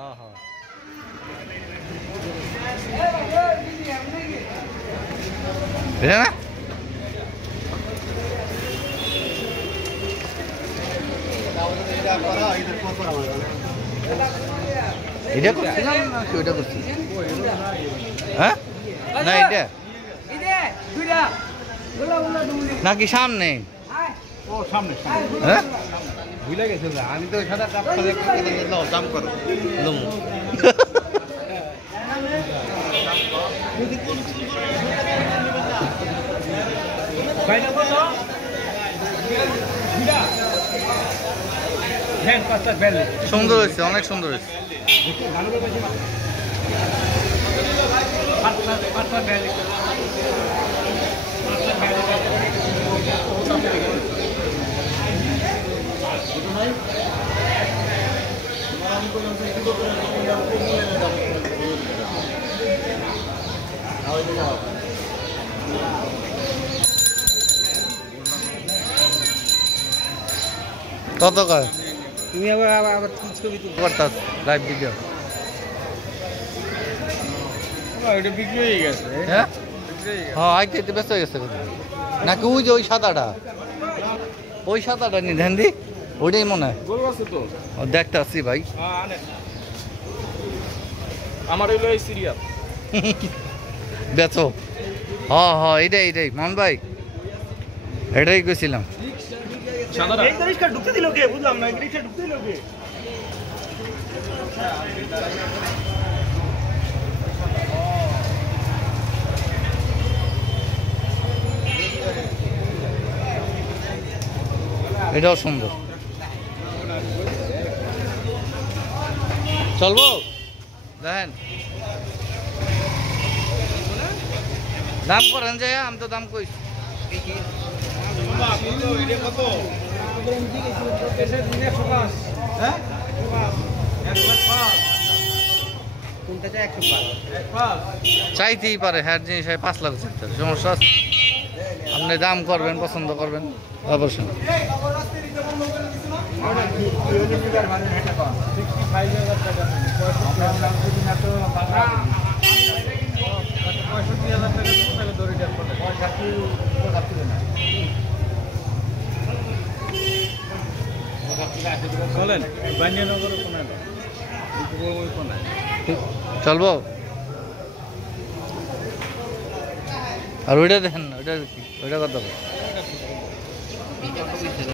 হ্যাঁ হ্যাঁ না এটা করছিলাম নাকি ওইটা করছি হ্যাঁ না এটা নাকি সামনে হ্যাঁ ভুলে গেছো আমি তো সাদা দাম করো সুন্দর হয়েছে অনেক সুন্দর হয়েছে কত কয় তুমি আবার ছবি করতাস লাইভ ভিডিও এটা বিক্রি হয়ে গেছে হ্যাঁ হ্যাঁ আইতে ব্যস্ত হয়ে গেছে নাকি ওই যে ওই সাদাটা নি ধ্যান দি ওইটাই মনে হয় দেখতে আসছি ভাই আমার হইলো এই সিরিয়াল বেচো হ্যাঁ হ্যাঁ এইটাই মন ভাই এটাই কইছিলাম ঢুকতে দিল কে বুঝলাম না ঢুকতে দিল কে এটাও সুন্দর চলবো দেখেন দাম করেন যে আমি তো দাম কইছি চাইতেই পারে হ্যাঁ জিনিস 5 লাখ সমস্যা আপনি দাম করবেন পছন্দ করবেন অবশ্যই চলবো আর ওইটা দেখেন ওইটা কত